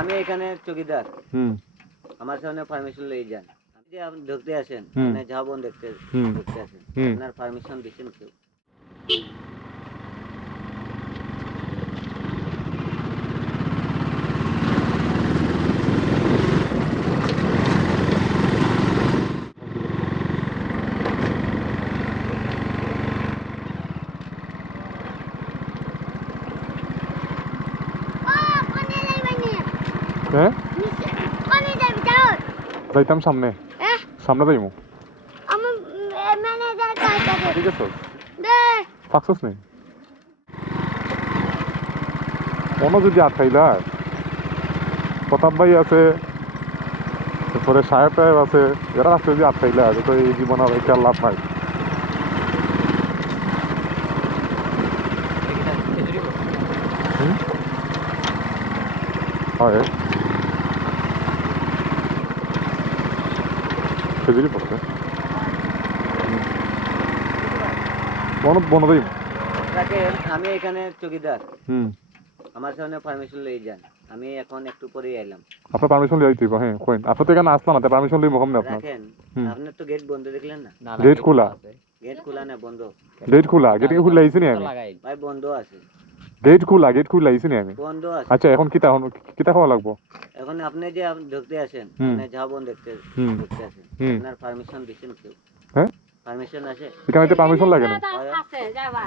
আমি এখানে চৌকিদার। হুম আমার সামনে পারমিশন লয়ে যান। আপনি যে আপনি ঢুকতে আসেন, হুম। মানে ঝাউবন দেখতে ঢুকতে আসেন, হুম। আপনার পারমিশন দিচ্ছেন কেউ? হ্যাঁ যাইতাম সামনে সামনে যাইমু ঠিক আছে পাকছস নেই অন্য যদি আটকাইলা প্রতাপ ভাই আছে তারপরে সাহেব টাহেব আছে এরা রাস্তা যদি আটকাইলা তো এই জীবনে আর একটা লাভ নাই হয় খেজুরি পড়ছে বন্ধ দিন দেখেন আমি এখানে চৌকিদার। হুম আমার সামনে পারমিশন লয়ে যান। আমি এখন একটু পরেই এলাম। আপনার পারমিশন লিয়ে দিতে হ্যাঁ কইন আপনি তো এখানে আসলাম না পারমিশন লিয়ে মুখম না আপনার রাখেন, আপনার তো গেট বন্ধ দেখলেন না? গেট খোলা গেট খোলা না বন্ধ? গেট খোলা গেট কি খুলে আইছি নি আমি ভাই বন্ধ আছে। গেট খোলা আইছি নি আমি বন্ধ আছে। আচ্ছা এখন কিতা খাওয়া লাগবো এখন আপনি যে ঢুকতে আসেন, মানে ঝাউবন দেখতে ঢুকতে আসেন, আপনার পারমিশন দিচ্ছেন কেউ? হ্যাঁ পারমিশন আছে? এখানে পারমিশন লাগে না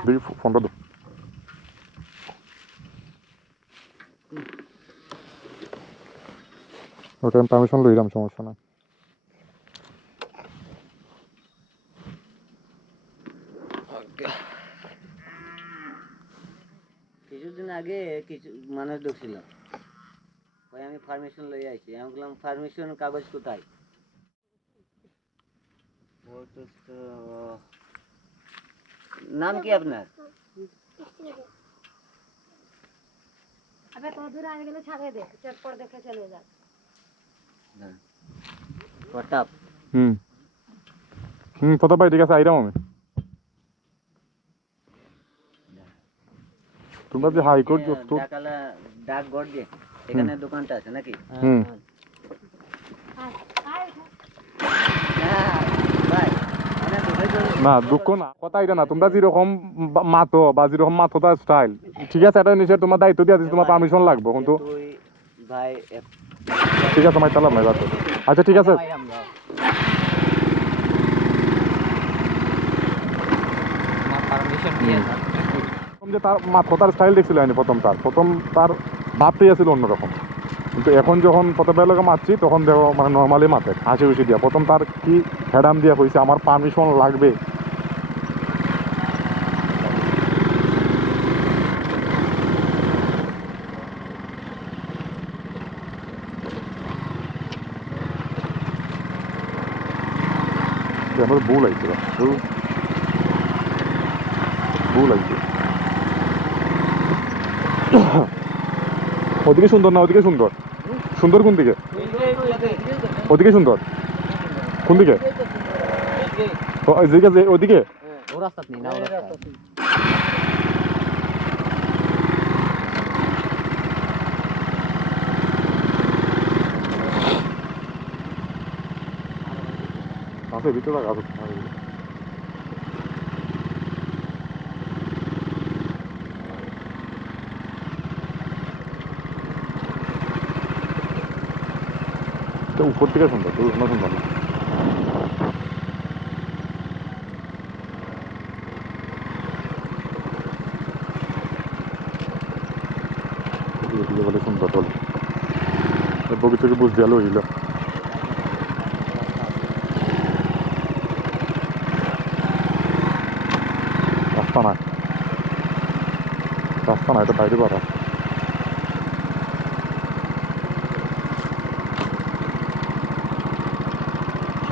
দেখি ফোনটা দাও ওটা আমি পারমিশন লইলাম সমস্যা না কিছুদিন আগে কিছু মানুষ ঢুকছিল, ভাই আমি পারমিশন লই আইছি। আমি বললাম পারমিশন কাগজ কোথায়? নাম কি আপনার? প্রতাপ। প্রতাপ ভাই ঠিক আছে আইরাম আমি তোমরা যে হাইকোর্ট ডাকঘর যে এখানে দোকানটা আছে নাকি? না দুঃখ না কথা এটা না তোমরা যেরকম মাতো বা যেরকম মাতো তার স্টাইল ঠিক আছে এটা নিচে তোমার দায়িত্ব দিয়ে দিচ্ছি তোমার পারমিশন লাগবে কিন্তু ভাই ঠিক আছে তোমার চালাম না আচ্ছা ঠিক আছে যে তার মাথার স্টাইল দেখছিল প্রথম তার ভাবতেই আছিল অন্যরকম কিন্তু এখন যখন প্রথমবার লোকে মারছি তখন দেখো মানে নর্মালি মাথে হাসি খুশি দিয়া প্রথম তার কি হেডাম দিয়া কইছে আমার পারমিশন লাগবে আমার ভুল আইছে ভুল আইছে ওদিকে সুন্দর না ওদিকে সুন্দর সুন্দর কোন দিকে ওদিকে সুন্দর কোন দিকে ওদিকে আছে ভিতরে গাছ উপর থেকে সুন্দর সুন্দর না বলে সুন্দর বলে বগিচাকে বুঝতে গেল হইল রাস্তা না এটা বাইরে বাড়া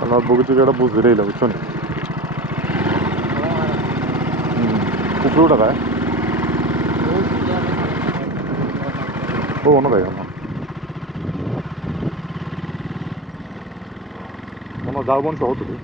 আমার বগিচাকে এটা বুঝতে রইল বুঝছো না উপরে ওটা গায়ে ও অন্য গায়ে আমার যাও বোন সহ তুমি